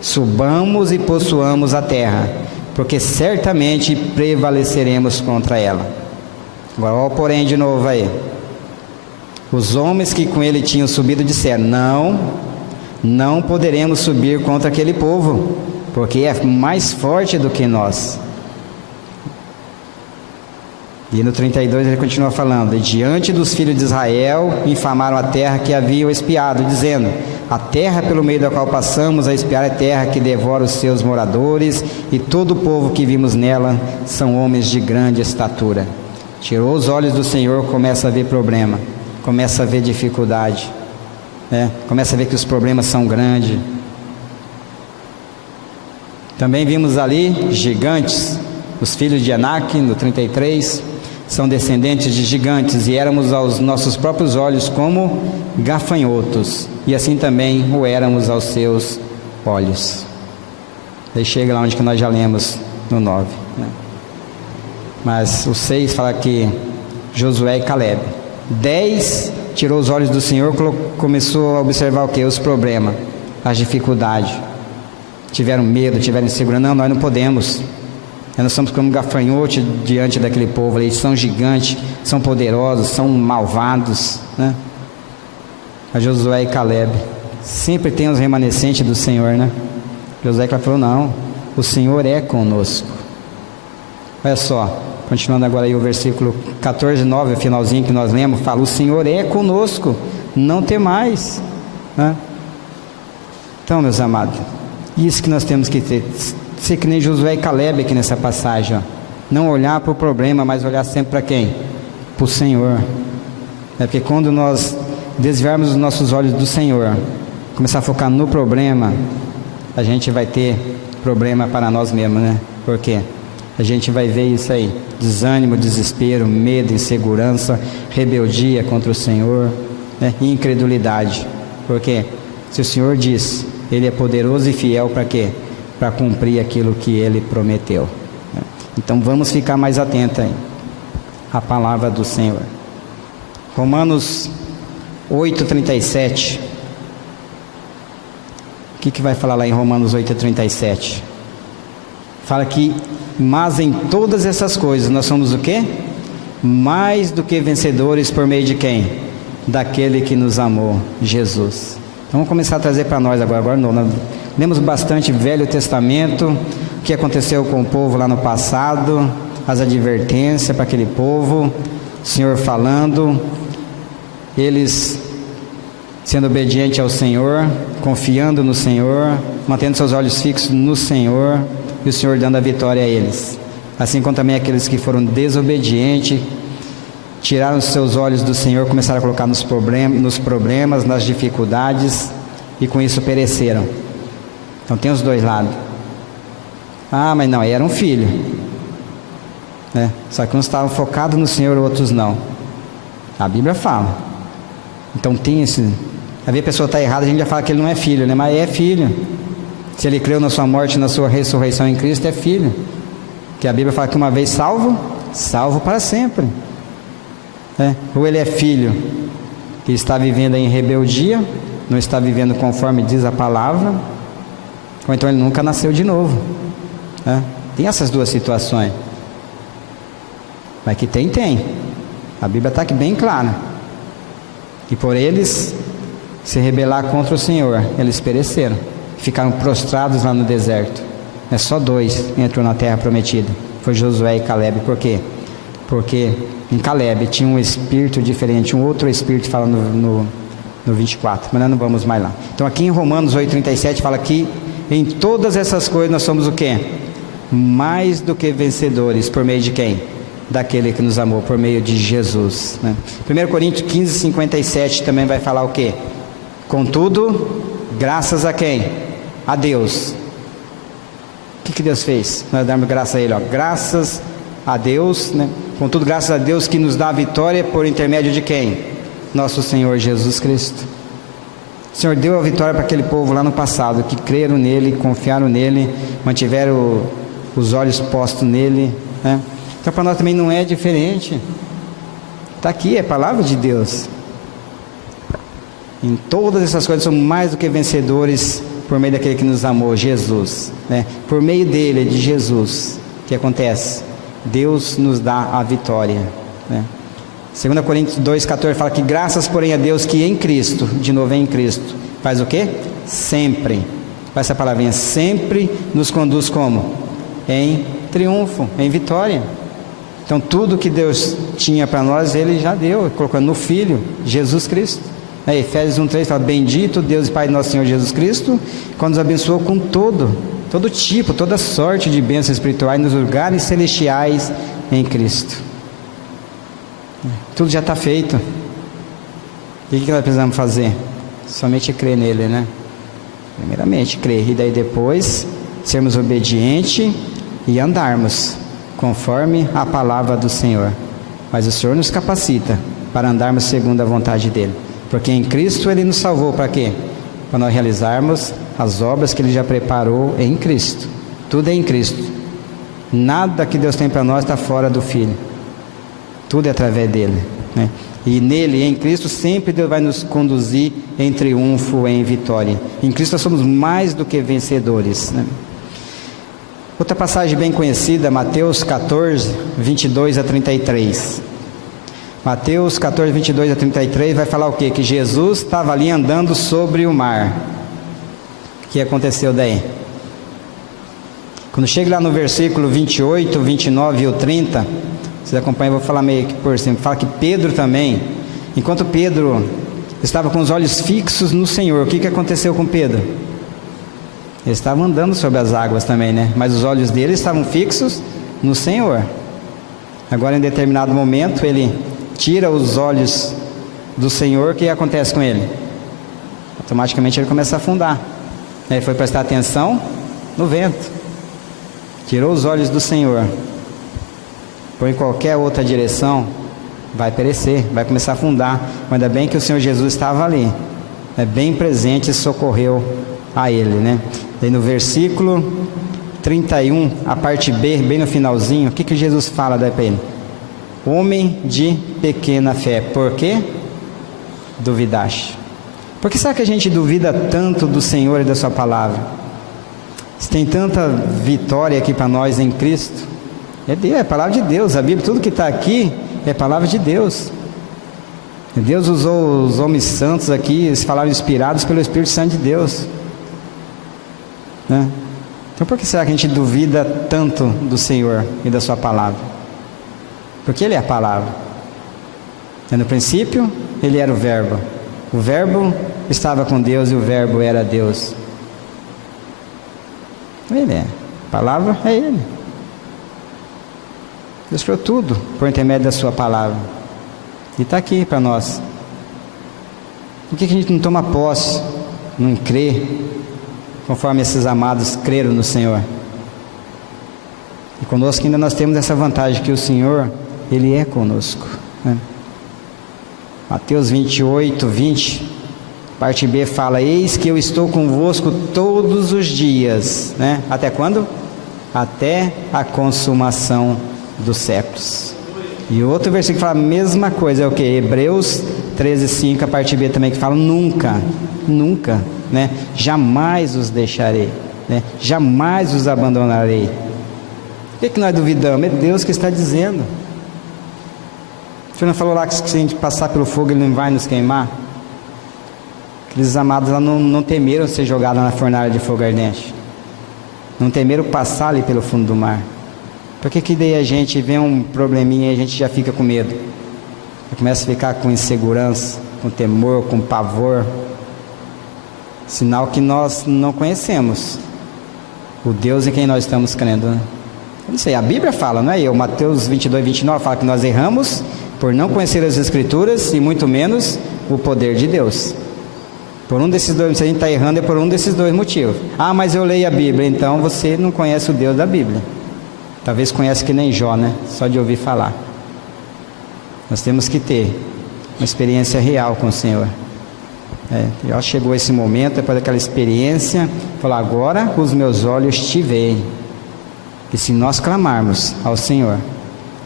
subamos e possuamos a terra, porque certamente prevaleceremos contra ela. Agora olha o porém de novo aí. Os homens que com ele tinham subido disseram: não poderemos subir contra aquele povo, porque é mais forte do que nós. E no 32 ele continua falando: E diante dos filhos de Israel infamaram a terra que haviam espiado, dizendo: A terra pelo meio da qual passamos a espiar é terra que devora os seus moradores, e todo o povo que vimos nela são homens de grande estatura. Tirou os olhos do Senhor, começa a ver problema, começa a ver dificuldade, começa a ver que os problemas são grandes. Também vimos ali gigantes, os filhos de Anak, no 33, são descendentes de gigantes, e éramos aos nossos próprios olhos como gafanhotos, e assim também o éramos aos seus olhos. Daí chega lá onde que nós já lemos, no 9. Mas o 6 fala que Josué e Caleb. 10 tirou os olhos do Senhor, começou a observar o que? Os problemas, as dificuldades. Tiveram medo, tiveram insegurança. Não, nós não podemos. Nós somos como gafanhotos diante daquele povo. Eles são gigantes, são poderosos, são malvados, né? A Josué e Caleb. Sempre tem os remanescentes do Senhor, né? Josué e Caleb falou: não, o Senhor é conosco. Olha só, continuando agora aí o versículo 14, 9, o finalzinho que nós lemos, fala: o Senhor é conosco, não temais, né? Então, meus amados, isso que nós temos que ter, ser que nem Josué e Caleb aqui nessa passagem, ó. Não olhar para o problema, mas olhar sempre para quem? Para o Senhor. Porque quando nós desviarmos os nossos olhos do Senhor, começar a focar no problema, a gente vai ter problema para nós mesmos, né? Por quê? A gente vai ver isso aí: desânimo, desespero, medo, insegurança, rebeldia contra o Senhor, né? E incredulidade. Por quê? Se o Senhor diz, Ele é poderoso e fiel para quê? Para cumprir aquilo que Ele prometeu. Então vamos ficar mais atentos aí à palavra do Senhor. Romanos 8:37. O que vai falar lá em Romanos 8:37? Fala que, mas em todas essas coisas nós somos o quê? Mais do que vencedores por meio de quem? Daquele que nos amou, Jesus. Então vamos começar a trazer para nós agora não. Lemos bastante Velho Testamento, o que aconteceu com o povo lá no passado, as advertências para aquele povo, o Senhor falando, eles sendo obedientes ao Senhor, confiando no Senhor, mantendo seus olhos fixos no Senhor, e o Senhor dando a vitória a eles. Assim como também aqueles que foram desobedientes, tiraram os seus olhos do Senhor, começaram a colocar nos problemas, nas dificuldades, e com isso pereceram. Então tem os dois lados. Ah, mas não, era um filho, né? Só que uns estavam focados no Senhor, outros não. A Bíblia fala. Então tem esse... Às vezes a pessoa está errada, a gente já fala que ele não é filho, né? Mas é filho. Se ele creu na sua morte e na sua ressurreição em Cristo, é filho. Que a Bíblia fala que uma vez salvo, salvo para sempre. Ou ele é filho que está vivendo em rebeldia, não está vivendo conforme diz a palavra, ou então ele nunca nasceu de novo, né? Tem essas duas situações. Mas que tem. A Bíblia está aqui bem clara. E por eles se rebelar contra o Senhor, eles pereceram, ficaram prostrados lá no deserto. Só 2 entrou na terra prometida, foi Josué e Caleb. Por quê? Porque em Caleb tinha um espírito diferente, um outro espírito, fala no 24, mas nós não vamos mais lá. Então aqui em Romanos 8:37 fala que em todas essas coisas nós somos o quê? Mais do que vencedores, por meio de quem? Daquele que nos amou, por meio de Jesus, né? 1 Coríntios 15:57 também vai falar o quê? Contudo, graças a quem? A Deus. O que Deus fez? Nós damos graça a Ele, ó. Graças a Deus, né? Contudo, graças a Deus que nos dá a vitória por intermédio de quem? Nosso Senhor Jesus Cristo. O Senhor deu a vitória para aquele povo lá no passado, que creram nele, confiaram nele, mantiveram os olhos postos nele, né? Então para nós também não é diferente. Está aqui, é a palavra de Deus. Em todas essas coisas somos mais do que vencedores por meio daquele que nos amou, Jesus, né? Por meio dele, de Jesus, o que acontece? Deus nos dá a vitória, né? 2 Coríntios 2,14 fala que graças porém a Deus que em Cristo, de novo em Cristo, faz o quê? Sempre, faz essa palavrinha, sempre nos conduz como? Em triunfo, em vitória. Então tudo que Deus tinha para nós, Ele já deu, colocando no Filho, Jesus Cristo. Efésios 1,3 fala, bendito Deus e Pai de nosso Senhor Jesus Cristo, quando nos abençoou com todo tipo, toda sorte de bênçãos espirituais nos lugares celestiais em Cristo. Tudo já está feito. O que nós precisamos fazer? Somente crer nele, né? Primeiramente crer, e daí depois sermos obedientes e andarmos conforme a palavra do Senhor. Mas o Senhor nos capacita para andarmos segundo a vontade dele, porque em Cristo ele nos salvou para quê? Para nós realizarmos as obras que ele já preparou em Cristo. Tudo é em Cristo. Nada que Deus tem para nós está fora do Filho. Tudo é através dele, né? E nele, em Cristo, sempre Deus vai nos conduzir em triunfo, em vitória. Em Cristo nós somos mais do que vencedores, né? Outra passagem bem conhecida, Mateus 14, 22 a 33. Mateus 14, 22 a 33 vai falar o quê? Que Jesus estava ali andando sobre o mar. O que aconteceu daí? Quando chega lá no versículo 28, 29 e o 30, vocês acompanham, eu vou falar meio que por cima. Fala que Pedro também, enquanto Pedro estava com os olhos fixos no Senhor, o que aconteceu com Pedro? Ele estava andando sobre as águas também, né? Mas os olhos dele estavam fixos no Senhor. Agora, em determinado momento, ele tira os olhos do Senhor, o que acontece com ele? Automaticamente ele começa a afundar. Ele foi prestar atenção no vento, tirou os olhos do Senhor, por em qualquer outra direção, vai perecer, vai começar a afundar. Mas ainda bem que o Senhor Jesus estava ali, bem presente, e socorreu a ele, né? Daí no versículo 31, a parte B, bem no finalzinho, o que Jesus fala daí para ele? Homem de pequena fé, por quê? Duvidaste. Por que será que a gente duvida tanto do Senhor e da sua palavra? Se tem tanta vitória aqui para nós em Cristo, é a palavra de Deus, a Bíblia, tudo que está aqui é a palavra de Deus. Deus usou os homens santos aqui, eles falaram inspirados pelo Espírito Santo de Deus, né? Então por que será que a gente duvida tanto do Senhor e da sua palavra? Porque Ele é a palavra. No princípio, Ele era o Verbo estava com Deus e o Verbo era Deus. Ele é, a palavra é Ele. Deus criou tudo por intermédio da sua palavra, e está aqui para nós. Por que a gente não toma posse, não crê, conforme esses amados creram no Senhor? E conosco ainda nós temos essa vantagem, que o Senhor, Ele é conosco, né? Mateus 28, 20, parte B fala, eis que eu estou convosco todos os dias, né? Até quando? Até a consumação dos séculos. E outro versículo fala a mesma coisa, é o que? Hebreus 13, 5, a parte B também, que fala nunca, né? Jamais os deixarei, né? Jamais os abandonarei. Por que nós duvidamos? É Deus que está dizendo. O Senhor não falou lá que se a gente passar pelo fogo Ele não vai nos queimar? Aqueles amados lá não temeram ser jogados na fornalha de fogo ardente, não temeram passar ali pelo fundo do mar. Por que daí a gente vê um probleminha e a gente já fica com medo? Começa a ficar com insegurança, com temor, com pavor. Sinal que nós não conhecemos o Deus em quem nós estamos crendo, né? Eu não sei, a Bíblia fala, não é eu? Mateus 22, 29 fala que nós erramos por não conhecer as Escrituras e muito menos o poder de Deus. Por um desses dois, se a gente está errando é por um desses dois motivos. Ah, mas eu leio a Bíblia, então você não conhece o Deus da Bíblia. Talvez conhece que nem Jó, né? Só de ouvir falar. Nós temos que ter uma experiência real com o Senhor. Já chegou esse momento, depois daquela experiência, falou: agora os meus olhos te veem. E se nós clamarmos ao Senhor,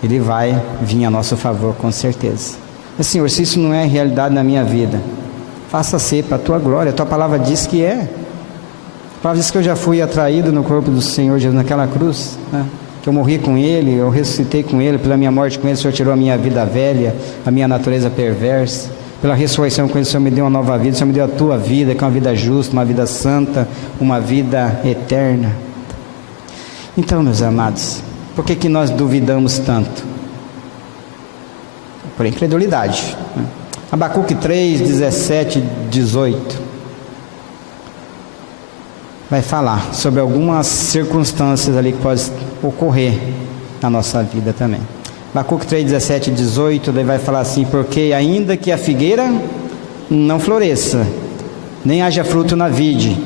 Ele vai vir a nosso favor com certeza. Mas, Senhor, se isso não é realidade na minha vida, faça ser para a Tua glória. A Tua palavra diz que é. A palavra diz que eu já fui atraído no corpo do Senhor Jesus naquela cruz, né? Que eu morri com Ele, eu ressuscitei com Ele, pela minha morte com Ele, o Senhor tirou a minha vida velha, a minha natureza perversa. Pela ressurreição com Ele, o Senhor me deu uma nova vida, o Senhor me deu a Tua vida, que é uma vida justa, uma vida santa, uma vida eterna. Então, meus amados, por que nós duvidamos tanto? Por incredulidade, né? Abacuque 3, 17, 18 vai falar sobre algumas circunstâncias ali que podem ocorrer na nossa vida também. Abacuque 3, 17 e 18, ele vai falar assim: porque ainda que a figueira não floresça, nem haja fruto na vide,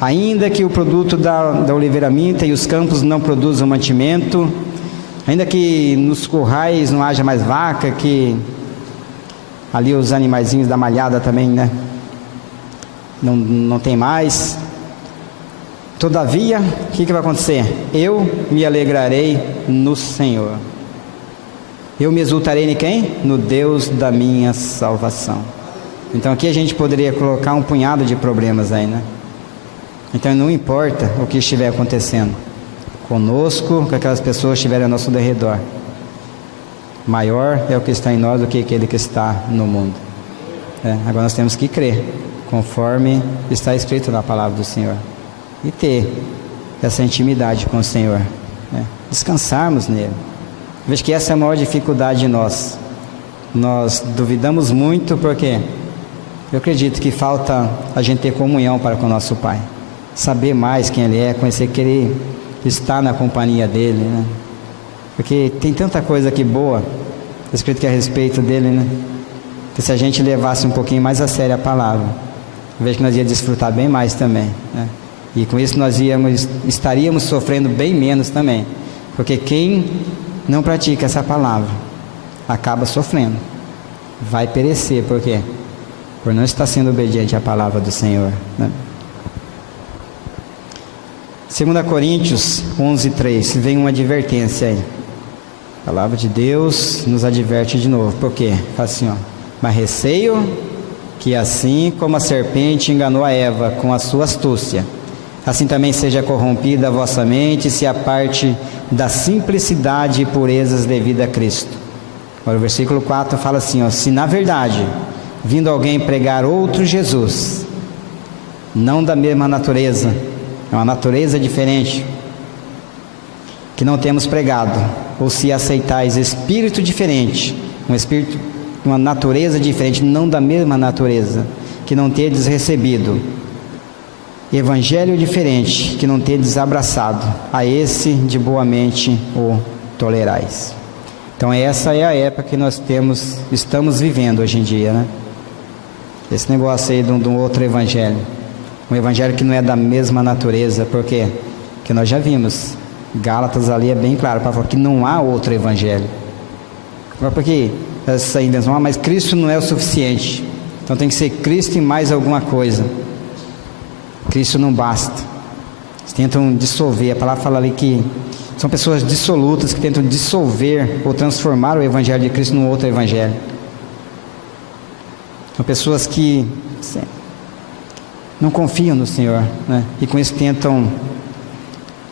ainda que o produto da oliveira minta e os campos não produzam mantimento, ainda que nos currais não haja mais vaca, que ali os animaizinhos da malhada também, né, não tem mais, todavia, o que vai acontecer? Eu me alegrarei no Senhor. Eu me exultarei em quem? No Deus da minha salvação. Então aqui a gente poderia colocar um punhado de problemas aí, né? Então não importa o que estiver acontecendo conosco, com aquelas pessoas que estiverem ao nosso derredor, maior é o que está em nós do que aquele que está no mundo. Agora nós temos que crer, conforme está escrito na palavra do Senhor, e ter essa intimidade com o Senhor, descansarmos nele. Vejo que essa é a maior dificuldade de nós. Nós duvidamos muito porque eu acredito que falta a gente ter comunhão para com o nosso Pai, saber mais quem Ele é, conhecer, querer estar na companhia dEle, né? Porque tem tanta coisa aqui boa escrito que é a respeito dEle, né? Que se a gente levasse um pouquinho mais a sério a palavra, eu vejo que nós ia desfrutar bem mais também, né? E com isso nós estaríamos sofrendo bem menos também, porque quem não pratica essa palavra acaba sofrendo, vai perecer. Por quê? Por não estar sendo obediente à palavra do Senhor, né? 2 Coríntios 11:3 vem uma advertência aí. A palavra de Deus nos adverte de novo. Por quê? Fala assim, mas receio que assim como a serpente enganou a Eva com a sua astúcia, assim também seja corrompida a vossa mente, se aparte da simplicidade e purezas devida a Cristo. Agora o versículo 4 fala assim, se na verdade, vindo alguém pregar outro Jesus, não da mesma natureza, é uma natureza diferente, que não temos pregado, ou se aceitais espírito diferente, um espírito, uma natureza diferente, não da mesma natureza, que não tendes recebido, evangelho diferente, que não tendes abraçado, a esse de boa mente o tolerais. Então essa é a época que nós estamos vivendo hoje em dia, né? Esse negócio aí de um outro evangelho, um evangelho que não é da mesma natureza. Por quê? Porque nós já vimos, Gálatas ali é bem claro para falar que não há outro evangelho. Porque essa invenção, mas Cristo não é o suficiente, então tem que ser Cristo e mais alguma coisa. Cristo não basta. Eles tentam dissolver. A palavra fala ali que são pessoas dissolutas que tentam dissolver ou transformar o evangelho de Cristo num outro evangelho. São pessoas que não confiam no Senhor, né? E com isso tentam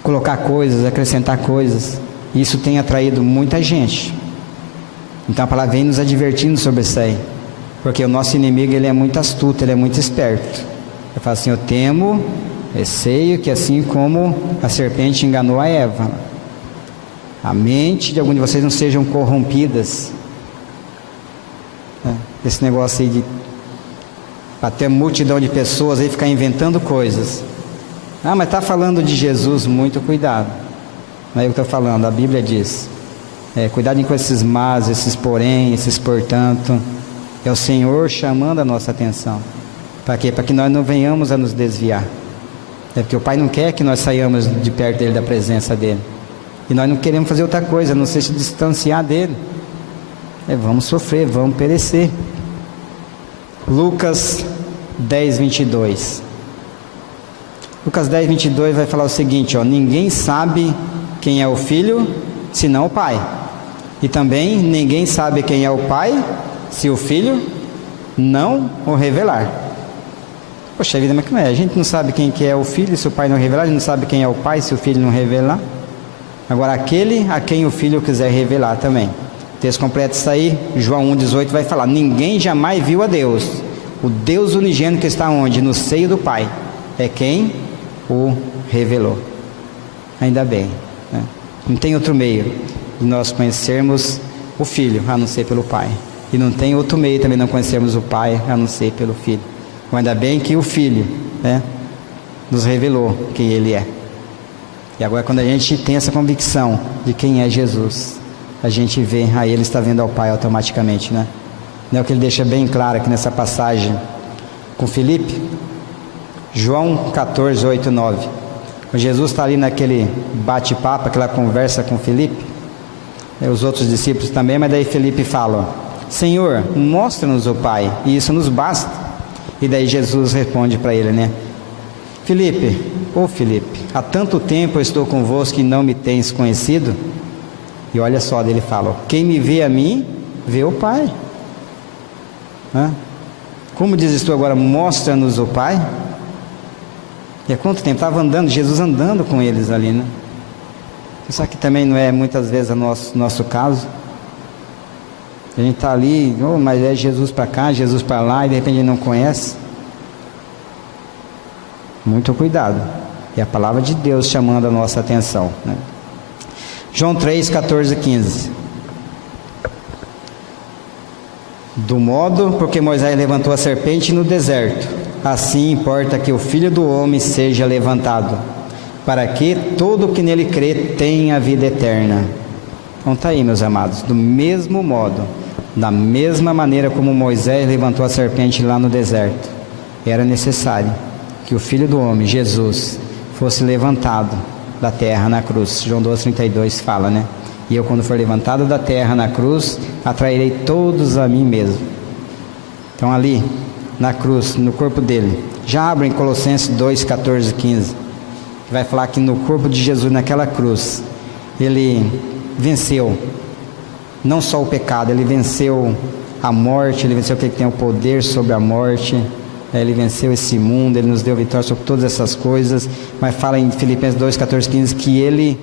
colocar coisas, acrescentar coisas, e isso tem atraído muita gente. Então a palavra vem nos advertindo sobre isso aí, porque o nosso inimigo, ele é muito astuto, ele é muito esperto. Ele fala assim, eu temo, receio que assim como a serpente enganou a Eva, a mente de algum de vocês não sejam corrompidas. Esse negócio aí de até multidão de pessoas aí ficar inventando coisas. Mas está falando de Jesus, muito cuidado. Não é eu que estou falando, a Bíblia diz. Cuidado com esses mas, esses porém, esses portanto. É o Senhor chamando a nossa atenção. Para quê? Para que nós não venhamos a nos desviar. Porque o Pai não quer que nós saiamos de perto dele, da presença dele. E nós não queremos fazer outra coisa, a não ser se distanciar dele. Vamos sofrer, vamos perecer. Lucas 10, 22. Lucas 10, 22 vai falar o seguinte, ó: ninguém sabe quem é o filho, senão o pai. E também ninguém sabe quem é o pai, se o filho não o revelar. Poxa vida, mas como é? A gente não sabe quem que é o filho, se o pai não revelar. A gente não sabe quem é o pai, se o filho não revelar. Agora, aquele a quem o filho quiser revelar também. O texto completo está aí, João 1,18 vai falar: ninguém jamais viu a Deus. O Deus unigênito que está onde? No seio do Pai. É quem o revelou. Ainda bem, né? Não tem outro meio de nós conhecermos o Filho, a não ser pelo Pai. E não tem outro meio também de não conhecermos o Pai, a não ser pelo Filho. Mas ainda bem que o Filho, né, nos revelou quem Ele é. E agora, quando a gente tem essa convicção de quem é Jesus, a gente vê, aí Ele está vendo ao Pai automaticamente, né? Não é o que Ele deixa bem claro aqui nessa passagem com Filipe? João 14, 8, 9. Jesus está ali naquele bate-papo, aquela conversa com Filipe, os outros discípulos também, mas daí Filipe fala: Senhor, mostra-nos o Pai, e isso nos basta. E daí Jesus responde para ele, né? Filipe, há tanto tempo eu estou convosco e não me tens conhecido? E olha só, ele fala: quem me vê a mim, vê o Pai. Como dizes tu agora, mostra-nos o Pai? E há quanto tempo? Estava andando, Jesus andando com eles ali, né? Só que também não é muitas vezes o nosso caso. A gente está ali, mas é Jesus para cá, Jesus para lá, e de repente não conhece. Muito cuidado. É a palavra de Deus chamando a nossa atenção, né? João 3, 14, 15. Do modo porque Moisés levantou a serpente no deserto, assim importa que o Filho do Homem seja levantado, para que todo o que nele crê tenha a vida eterna. Então está aí, meus amados, do mesmo modo, da mesma maneira como Moisés levantou a serpente lá no deserto, era necessário que o Filho do Homem, Jesus, fosse levantado da terra na cruz. João 12:32 fala, né? E eu, quando for levantado da terra na cruz, atrairei todos a mim mesmo. Então ali, na cruz, no corpo dele, já abre em Colossenses 2, 14, 15, que vai falar que no corpo de Jesus, naquela cruz, ele venceu não só o pecado, ele venceu a morte, ele venceu aquele que tem o poder sobre a morte, ele venceu esse mundo, ele nos deu vitória sobre todas essas coisas. Mas fala em Filipenses 2, 14, 15 que ele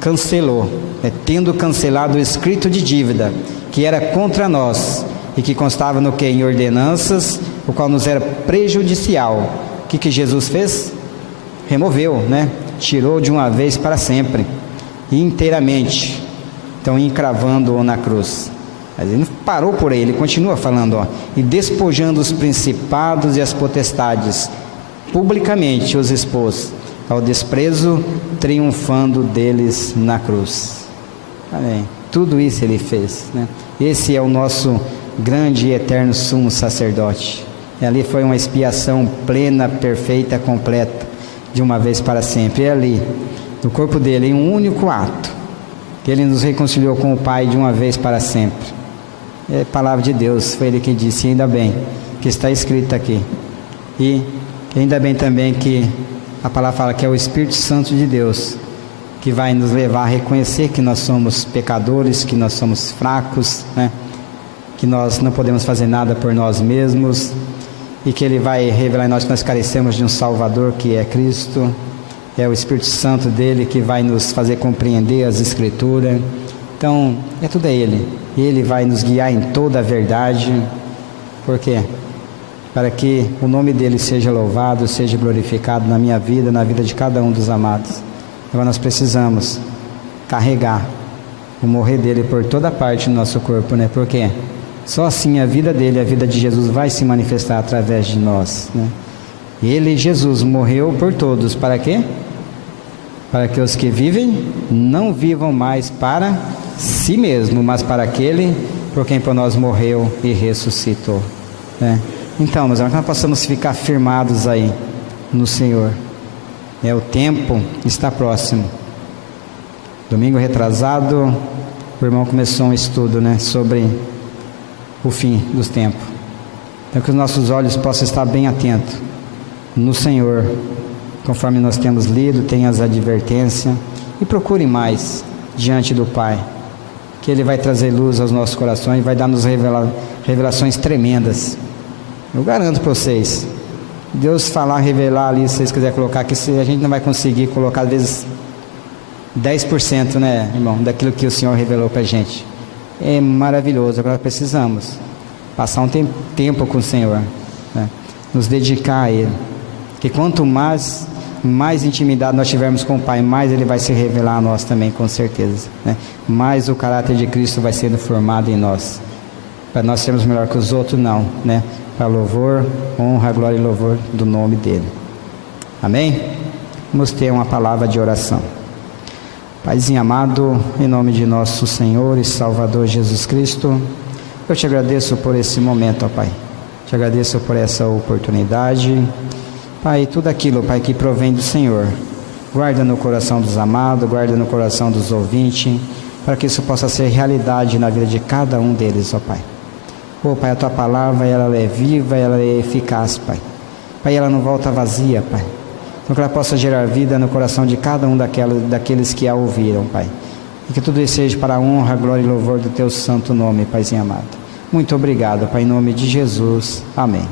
cancelou, tendo cancelado o escrito de dívida que era contra nós e que constava no que? Em ordenanças, o qual nos era prejudicial. O que Jesus fez? Removeu, né? Tirou de uma vez para sempre, inteiramente. Então, encravando-o na cruz. Mas ele não parou por aí, ele continua falando, ó: e despojando os principados e as potestades, publicamente os expôs ao desprezo, triunfando deles na cruz. Amém. Tudo isso ele fez, né? Esse é o nosso grande e eterno sumo sacerdote. E ali foi uma expiação plena, perfeita, completa, de uma vez para sempre. E ali, no corpo dele, em um único ato, ele nos reconciliou com o Pai de uma vez para sempre. É a palavra de Deus, foi ele que disse, e ainda bem que está escrito aqui. E ainda bem também que a palavra fala que é o Espírito Santo de Deus que vai nos levar a reconhecer que nós somos pecadores, que nós somos fracos, né? Que nós não podemos fazer nada por nós mesmos, e que Ele vai revelar em nós que nós carecemos de um Salvador que é Cristo. É o Espírito Santo dele que vai nos fazer compreender as Escrituras. Então, tudo é Ele. Ele vai nos guiar em toda a verdade. Por quê? Para que o nome dele seja louvado, seja glorificado na minha vida, na vida de cada um dos amados. Agora nós precisamos carregar o morrer dele por toda parte do nosso corpo, né? Por quê? Só assim a vida dele, a vida de Jesus vai se manifestar através de nós, né? Ele, Jesus, morreu por todos. Para quê? Para que os que vivem não vivam mais para si mesmo, mas para aquele por quem por nós morreu e ressuscitou, né? Então, meus irmãos, nós possamos ficar firmados aí no Senhor. O tempo está próximo. Domingo retrasado, o irmão começou um estudo, né, sobre o fim dos tempos. Então que os nossos olhos possam estar bem atentos no Senhor, conforme nós temos lido, tem as advertências, e procure mais diante do Pai, que Ele vai trazer luz aos nossos corações, vai dar-nos revelações tremendas. Eu garanto para vocês, Deus falar, revelar ali, se vocês quiserem colocar aqui, a gente não vai conseguir colocar às vezes 10%, né, irmão, daquilo que o Senhor revelou para a gente. É maravilhoso. Agora precisamos passar um tempo com o Senhor, né? Nos dedicar a Ele, que quanto mais intimidade nós tivermos com o Pai, mais Ele vai se revelar a nós também, com certeza, né? Mais o caráter de Cristo vai sendo formado em nós, para nós sermos melhor que os outros, não, né? Para louvor, honra, glória e louvor do nome dEle. Amém? Vamos ter uma palavra de oração. Paizinho amado, em nome de nosso Senhor e Salvador Jesus Cristo, eu te agradeço por esse momento, ó Pai. Te agradeço por essa oportunidade. Pai, tudo aquilo, Pai, que provém do Senhor, guarda no coração dos amados, guarda no coração dos ouvintes, para que isso possa ser realidade na vida de cada um deles, ó Pai. Ó Pai, a Tua palavra, ela é viva, ela é eficaz, Pai. Pai, ela não volta vazia, Pai. Então que ela possa gerar vida no coração de cada um daqueles que a ouviram, Pai. E que tudo isso seja para a honra, glória e louvor do Teu santo nome, Paizinho amado. Muito obrigado, Pai, em nome de Jesus. Amém.